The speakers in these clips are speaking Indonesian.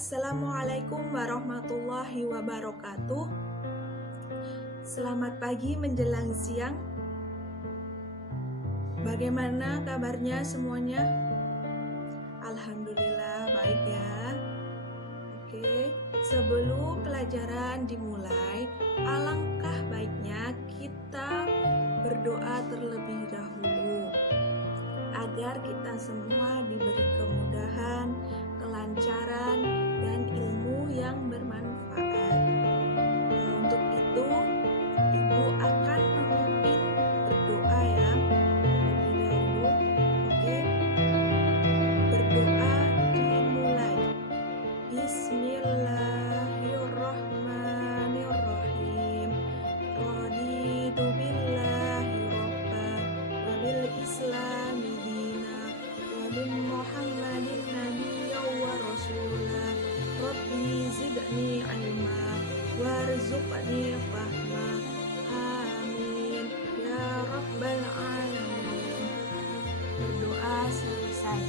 Assalamualaikum warahmatullahi wabarakatuh. Selamat pagi menjelang siang. Bagaimana kabarnya semuanya? Alhamdulillah baik ya. Oke, sebelum pelajaran dimulai, alangkah baiknya kita berdoa terlebih dahulu agar kita semua diberi kemudahan, kelancaran, dan ilmu yang bermanfaat. Untuk itu, Ibu akan memimpin berdoa ya terlebih dahulu. Oke, berdoa dimulai. Bismillahirrahmanirrahim. Raditu billahi robba wa bil islami dina wa bin muhammadin nabiyya wa rasulah. Rabbi zidni ilma warzuqni fahma. Amin ya rabbal alamin. Berdoa selesai.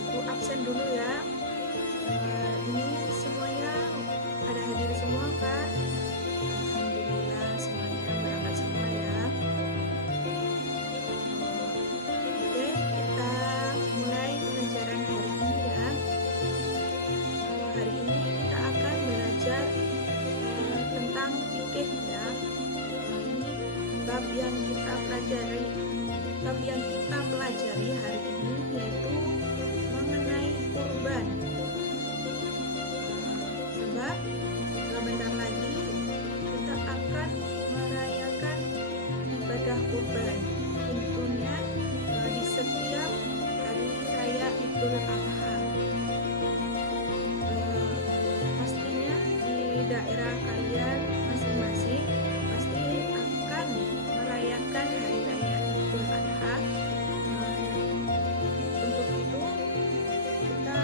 Ibu absen dulu ya. Ini semuanya pada hadir semua kan? Alhamdulillah semuanya berangkat semua ya. Oke, kita mulai pelajaran hari ini ya. Hari ini kita akan belajar tentang fikih ya. Ini bab yang kita pelajari hari ini yaitu mengenai kurban. Sebab sebentar lagi kita akan merayakan ibadah kurban. Tentunya di setiap hari raya Idul Adha. Pastinya di daerah kalian masing-masing pasti akan merayakan hari raya Idul Adha. Untuk itu kita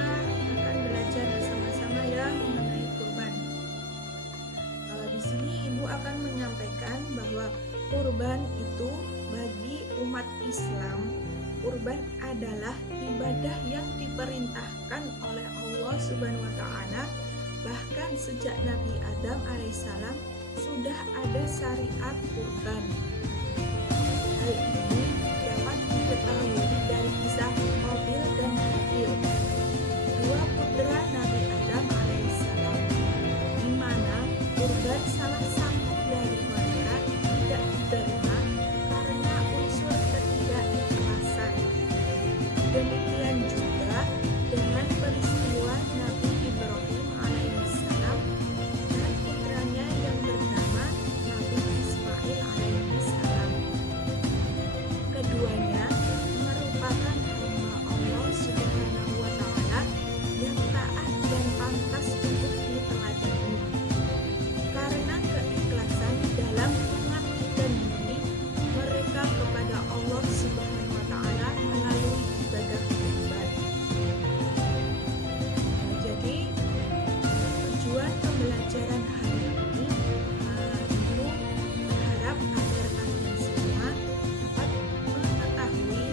akan belajar bersama-sama ya mengenai kurban. Di sini Ibu akan menyampaikan bahwa kurban itu bagi umat Islam, kurban adalah ibadah yang diperintahkan oleh Allah Subhanahu wa taala. Bahkan sejak Nabi Adam alaihissalam sudah ada syariat kurban. Hal ini dapat diketahui dari kisah Qabil dan Habil, dua putra Nabi Adam alaihissalam, di mana kurban salah satu dari mereka tidak diterima karena unsur ketidakikhlasan. Demikian juga dengan peristiwa Nabi Ibrahim alaihissalam dan putranya yang bernama Nabi Ismail alaihissalam. Keduanya merupakan hamba Allah Subhanahu wa taala yang taat dan pantas untuk diteladani. Karena keikhlasan dalam mengabdikan diri mereka kepada Allah Subhanahu wa taala melalui ibadah kurban. Jadi tujuan pembelajaran hari ini Ibu berharap agar kalian semua dapat mengetahui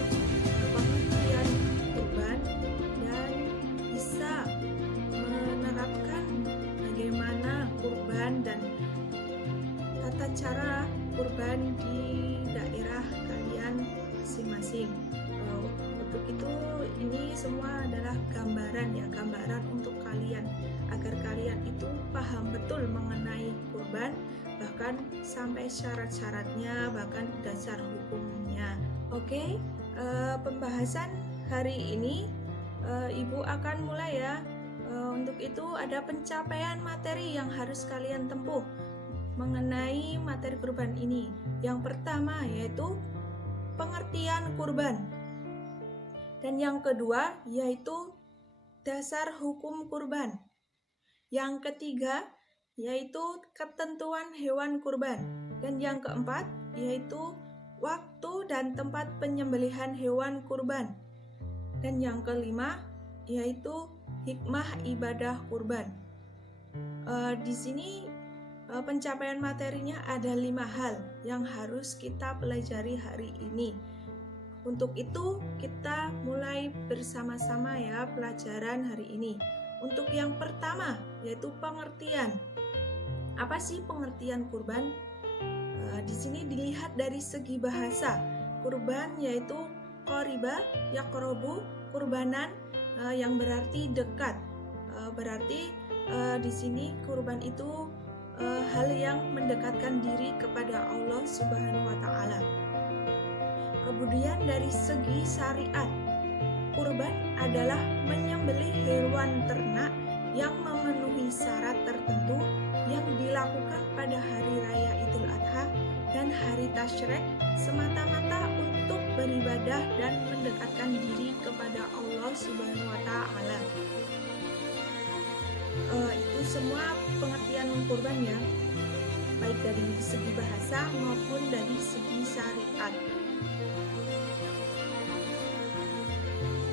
pengertian kurban dan bisa menerapkan bagaimana kurban dan tata cara kurban di daerah kalian masing-masing. Untuk itu ini semua adalah gambaran untuk kalian agar kalian itu paham betul mengenai kurban, bahkan sampai syarat-syaratnya, bahkan dasar hukumnya. Oke, pembahasan hari ini Ibu akan mulai ya. Untuk itu ada pencapaian materi yang harus kalian tempuh mengenai materi kurban ini. Yang pertama yaitu pengertian kurban. Dan yang kedua yaitu dasar hukum kurban. Yang ketiga yaitu ketentuan hewan kurban. Dan yang keempat yaitu waktu dan tempat penyembelihan hewan kurban. Dan yang kelima yaitu hikmah ibadah kurban. Di sini pencapaian materinya ada 5 hal yang harus kita pelajari hari ini. Untuk itu kita mulai bersama-sama ya pelajaran hari ini. Untuk yang pertama yaitu pengertian. Apa sih pengertian kurban? Di sini dilihat dari segi bahasa. Kurban yaitu qoriba, yaqrobu, kurbanan yang berarti dekat. Berarti di sini kurban itu hal yang mendekatkan diri kepada Allah Subhanahu wa taala. Kemudian dari segi syariat, kurban adalah menyembelih hewan ternak yang memenuhi syarat tertentu yang dilakukan pada hari raya Idul Adha dan hari Tasyrik semata-mata untuk beribadah dan mendekatkan diri kepada Allah Subhanahu wa taala. Itu semua pengertian kurban ya, baik dari segi bahasa maupun dari segi syariat.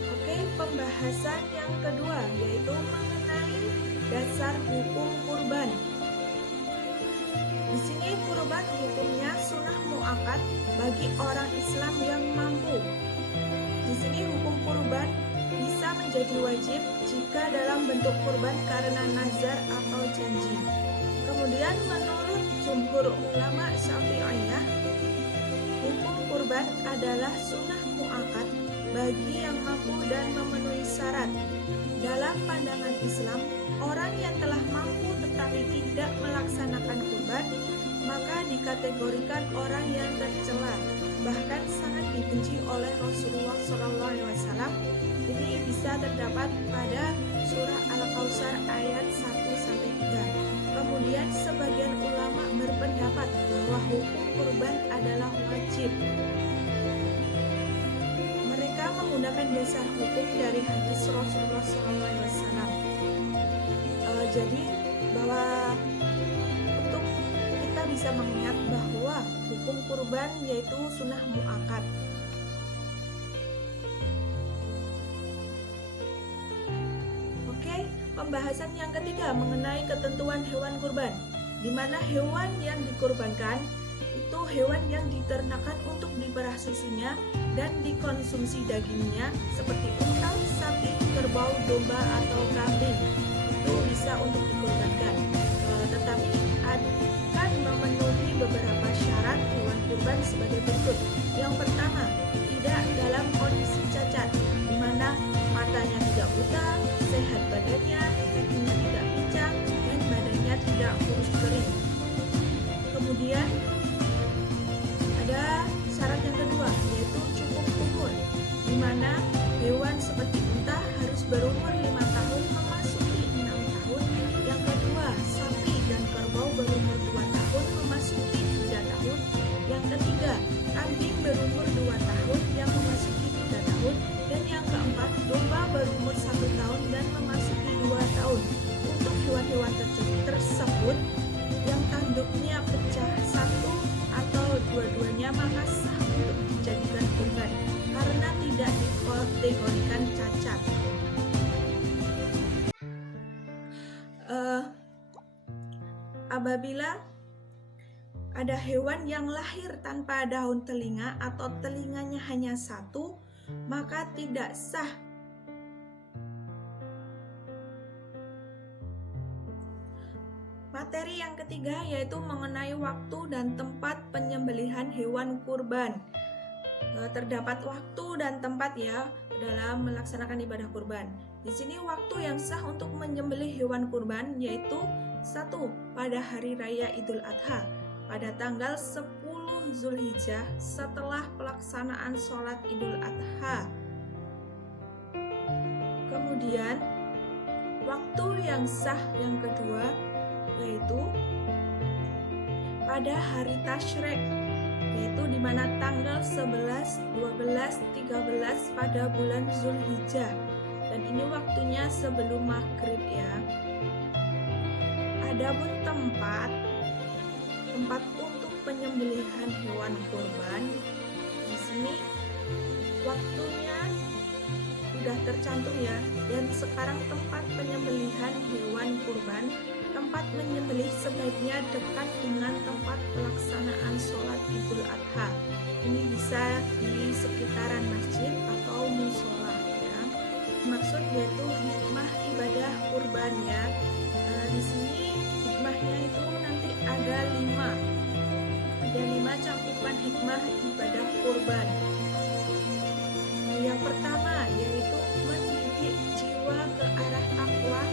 Oke, pembahasan yang kedua yaitu mengenai dasar hukum kurban. Di sini kurban hukumnya sunnah muakkad bagi orang Islam yang mampu. Di sini hukum kurban bisa menjadi wajib jika dalam bentuk kurban karena nazar atau janji. Kemudian menurut jumhur ulama Syafi'iyah, hukum kurban adalah sunnah muakkad bagi yang mampu dan memenuhi syarat. Dalam pandangan Islam, orang yang telah mampu tetapi tidak melaksanakan kurban maka dikategorikan orang yang tercela, bahkan sangat dibenci oleh Rasulullah SAW. Ini bisa terdapat pada surah Al-Kautsar ayat 1-3. Kemudian sebagian ulama berpendapat bahwa hukum kurban adalah wajib. Mereka menggunakan dasar hukum dari hadis Rasulullah SAW. Jadi bahwa untuk kita bisa mengingat bahwa hukum kurban yaitu sunnah muakkad. Oke, pembahasan yang ketiga mengenai ketentuan hewan kurban, di mana hewan yang dikurbankan itu hewan yang diternakan untuk diperah susunya dan dikonsumsi dagingnya seperti unta, sapi, kerbau, domba atau kambing. Itu bisa untuk dikurbankan, tetapi akan memenuhi beberapa syarat hewan kurban sebagai berikut. Yang pertama, tidak dalam kondisi cacat, di mana matanya tidak buta, sehat badannya, kakinya tidak pincang, dan badannya tidak kurus kering. Kemudian ada syarat yang kedua yaitu cukup umur, di mana hewan seperti unta harus berumur 5 tahun memasuki 6 tahun. Yang kedua, sapi dan kerbau berumur 2 tahun memasuki 3 tahun. Yang ketiga, kambing berumur 2 tahun yang memasuki 3 tahun. Dan yang keempat, domba berumur 1 tahun dan memasuki 2 tahun. Untuk hewan-hewan tersebut yang tanduknya pecah satu atau dua-duanya maka sah untuk dijadikan kurban karena tidak dikategorikan cacat. Apabila ada hewan yang lahir tanpa daun telinga atau telinganya hanya satu, maka tidak sah. Materi yang ketiga yaitu mengenai waktu dan tempat penyembelihan hewan kurban. Terdapat waktu dan tempat ya dalam melaksanakan ibadah kurban. Di sini waktu yang sah untuk menyembelih hewan kurban yaitu 1. Pada hari raya Idul Adha pada tanggal 10 Zulhijjah setelah pelaksanaan sholat Idul Adha. Kemudian waktu yang sah yang kedua yaitu pada hari Tasyrik, yaitu di mana tanggal 11, 12, 13 pada bulan Zulhijjah, dan ini waktunya sebelum maghrib ya. Adapun tempat untuk penyembelihan hewan kurban, di sini waktunya sudah tercantum ya. Dan sekarang tempat penyembelihan hewan kurban, tempat menyembelih sebaiknya dekat dengan tempat pelaksanaan sholat Idul Adha. Ini bisa di sekitaran masjid atau musola ya. Maksud yaitu hikmah ibadah kurban ya. Di sini hikmahnya itu nanti ada 5 cakupan hikmah ibadah kurban. Yang pertama yaitu mendidik jiwa ke arah takwa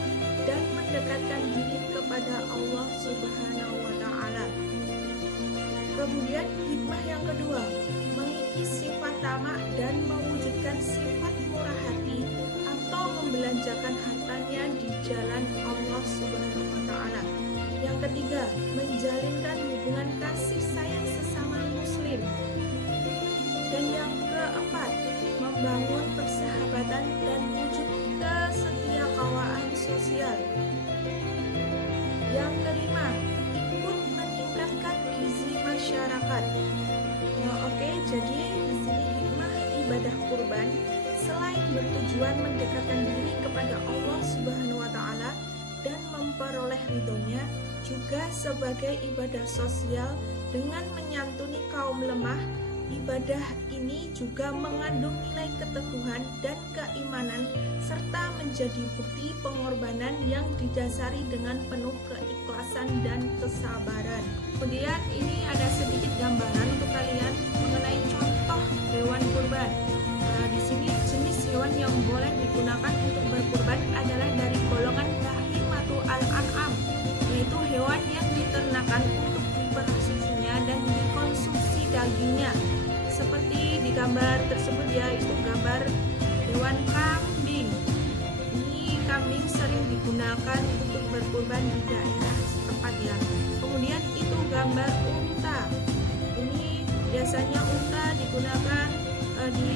dan mendekatkan diri kepada Allah Subhanahu wa Ta'ala. Kemudian hikmah yang kedua, mengikis sifat tamak dan mewujudkan sifat murah hati atau membelanjakan hartanya di jalan Allah Subhanahu wa Ta'ala. Yang ketiga, menjalinkan hubungan kasih sayang sesama muslim. Dan yang keempat, membangun persahabatan dan wujud kesetiakawanan sosial. Yang kelima, ikut meningkatkan gizi masyarakat. Oke, jadi di sini hikmah ibadah kurban selain bertujuan mendekatkan diri kepada Allah Subhanahu wa Ta'ala dan memperoleh ridhonya, juga sebagai ibadah sosial dengan menyantuni kaum lemah. Ibadah ini juga mengandung nilai keteguhan dan keimanan serta menjadi bukti pengorbanan yang didasari dengan penuh keikhlasan dan kesabaran. Kemudian ini ada sedikit gambaran untuk kalian mengenai contoh hewan kurban. Di sini jenis hewan yang boleh digunakan untuk berkurban adalah dari golongan bahimatul an'am, yaitu hewan yang diternakan untuk diperah susunya dan dikonsumsi dagingnya. Seperti di gambar tersebut ya, itu gambar hewan kambing. Ini kambing sering digunakan untuk berkurban di daerah setempat ya. Kemudian itu gambar unta. Ini biasanya unta digunakan di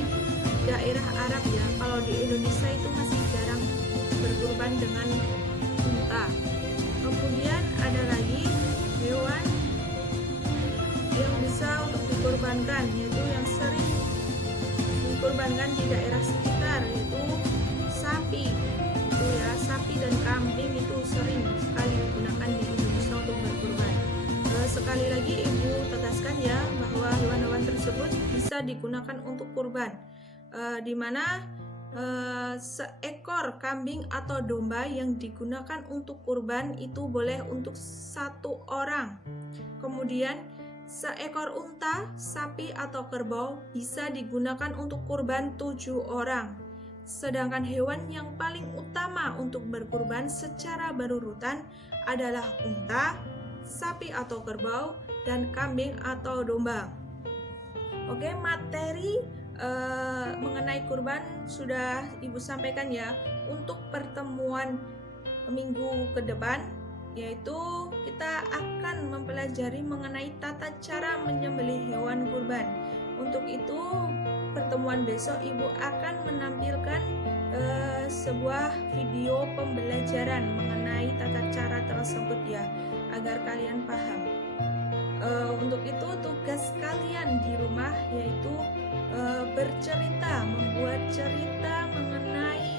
daerah Arab ya. Kalau di Indonesia itu masih jarang berkurban dengan unta. Kemudian ada lagi hewan yang bisa untuk dikorbankan, yaitu yang sering dikorbankan di daerah sekitar, yaitu sapi. Itu ya, sapi dan kambing itu sering sekali digunakan di Indonesia untuk berkurban. Sekali lagi Ibu tegaskan ya bahwa hewan-hewan tersebut bisa digunakan untuk kurban, di mana seekor kambing atau domba yang digunakan untuk kurban itu boleh untuk 1 orang. Kemudian seekor unta, sapi atau kerbau bisa digunakan untuk kurban 7 orang. Sedangkan hewan yang paling utama untuk berkurban secara berurutan adalah unta, sapi atau kerbau, dan kambing atau domba. Oke, materi mengenai kurban sudah Ibu sampaikan ya. Untuk pertemuan minggu ke depan, yaitu kita akan mempelajari mengenai tata cara menyembelih hewan kurban. Untuk itu pertemuan besok Ibu akan menampilkan sebuah video pembelajaran mengenai tata cara tersebut ya, agar kalian paham. Untuk itu tugas kalian di rumah yaitu bercerita, membuat cerita mengenai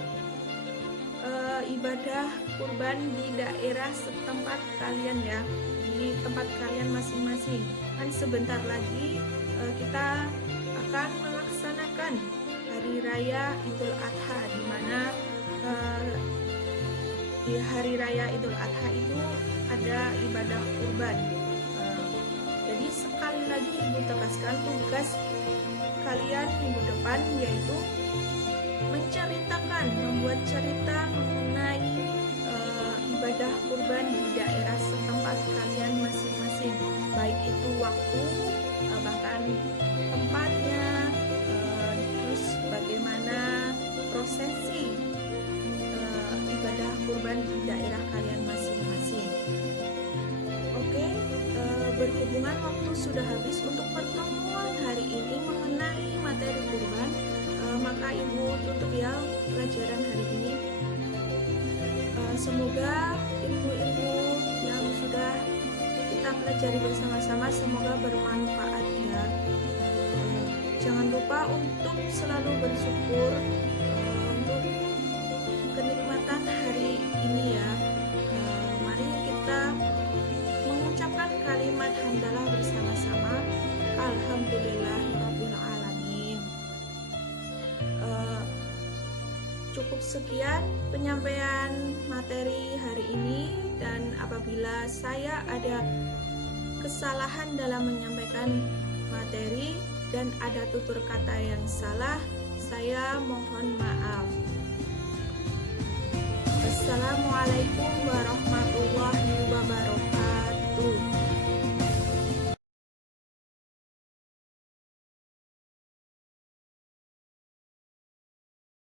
ibadah kurban di daerah setempat kalian ya, di tempat kalian masing-masing. Kan sebentar lagi kita akan melaksanakan hari raya Idul Adha, di mana di hari raya Idul Adha itu ada ibadah kurban. Jadi sekali lagi Ibu tegaskan tugas kalian minggu depan yaitu menceritakan, membuat cerita mengenai ibadah kurban di daerah setempat kalian masing-masing, baik itu waktu, bahkan tempatnya, terus bagaimana prosesi ibadah kurban di daerah kalian masing-masing. Oke, berhubungan waktu sudah habis untuk pertemuan hari ini mengenai materi kurban, maka Ibu tutup ya pelajaran hari ini. Semoga ilmu-ilmu yang sudah kita pelajari bersama-sama semoga bermanfaat ya. Jangan lupa untuk selalu bersyukur untuk kenikmatan hari ini ya. Mari kita cukup sekian penyampaian materi hari ini, dan apabila saya ada kesalahan dalam menyampaikan materi dan ada tutur kata yang salah, saya mohon maaf. Assalamualaikum warahmatullahi